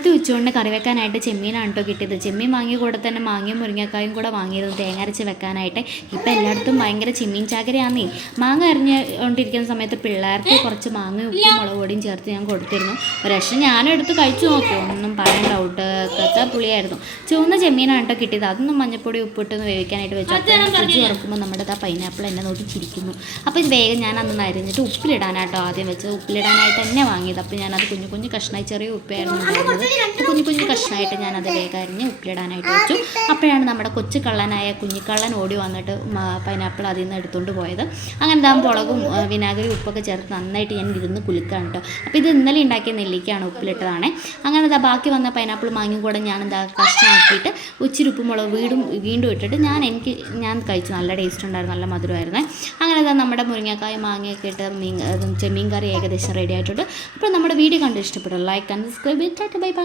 ഇത് ഉച്ചകൊണ്ട് കറി വെക്കാനായിട്ട് ചെമ്മീനാണ് കേട്ടോ കിട്ടിയത്. ചെമ്മീൻ വാങ്ങിയ കൂടെ തന്നെ മാങ്ങയും മുരിങ്ങക്കായും കൂടെ വാങ്ങിയിരുന്നു തേങ്ങ അരച്ച് വെക്കാനായിട്ട്. ഇപ്പം എല്ലായിടത്തും ഭയങ്കര ചെമ്മീൻ ചാകരയാന്നേ. മാങ്ങ അരിഞ്ഞുകൊണ്ടിരിക്കുന്ന സമയത്ത് പിള്ളേർക്ക് കുറച്ച് മാങ്ങയും ഉപ്പും മുളക് പൊടിയും ചേർത്ത് ഞാൻ കൊടുത്തിരുന്നു. ഒരു രസം ഞാനും എടുത്ത് കഴിച്ചു നോക്കി, ഒന്നും പറയണ്ട, ഔട്ടൊക്കെ പുളിയായിരുന്നു. ചുവന്ന ചെമ്മീനാണ് കേട്ടോ കിട്ടിയത്. അതൊന്നും മഞ്ഞപ്പൊടി ഉപ്പിട്ടൊന്ന് വേവിക്കാനായിട്ട് വെച്ചു. അപ്പോൾ ഫ്രിഡ്ജ് തുറക്കുമ്പോൾ നമ്മുടെ പൈനാപ്പിൾ എന്നെ നോക്കി ചിരിക്കുന്നു. അപ്പോൾ ഇത് വേഗം ഞാൻ അതൊന്ന് അരിഞ്ഞിട്ട് ഉപ്പിലിടാനായിട്ടോ ആദ്യം വെച്ചത്. ഉപ്പിലിടാനായിട്ട് തന്നെ വാങ്ങിയത്. അപ്പോൾ ഞാനത് കുഞ്ഞു കുഞ്ഞു കഷ്ണമായി, ചെറിയ ഉപ്പായിരുന്നു ഉണ്ടായിരുന്നത്. കുഞ്ഞു കുഞ്ഞു കഷ്ണമായിട്ട് ഞാനത് വേഗം അരിഞ്ഞ് ഉപ്പിലിടാനായിട്ട് വെച്ചു. അപ്പോഴാണ് നമ്മുടെ കൊച്ചു കള്ളനായ കുഞ്ഞിക്കള്ളൻ ഓടി വന്നിട്ട് പൈനാപ്പിൾ അതിൽ നിന്ന് എടുത്തുകൊണ്ട് പോയത്. അങ്ങനെ മുളകും വിനാഗിരി ഉപ്പൊക്കെ ചേർത്ത് നന്നായിട്ട് ഞാൻ ഇരുന്ന് കുലുക്കുകയാണ് കേട്ടോ. അപ്പോൾ ഇത് ഇന്നലെ ഉണ്ടാക്കിയ നെല്ലിക്കയാണ്, ഉപ്പിലിട്ടതാണ്. അങ്ങനെ ബാക്കി വന്ന പൈനാപ്പിൾ മാങ്ങിയും കൂടെ ഞാൻ കഷ്ണമാക്കിയിട്ട് ഇച്ചിരി ഉപ്പും മുളക് വീണ്ടും ഇട്ടിട്ട് ഞാൻ കഴിച്ചു. നല്ല ടേസ്റ്റ് ഉണ്ടായിരുന്നു, നല്ല മധുരമായിരുന്നു. അങ്ങനെ നമ്മുടെ മുരിങ്ങക്കായ മാങ്ങയൊക്കെ ഇട്ട് ചെമ്മീൻ കറി ഏകദേശം റെഡി ആയിട്ടുണ്ട്. അപ്പോൾ നമ്മുടെ വീഡിയോ കണ്ട് ഇഷ്ടപ്പെട്ടു like and subscribe. Bye bye.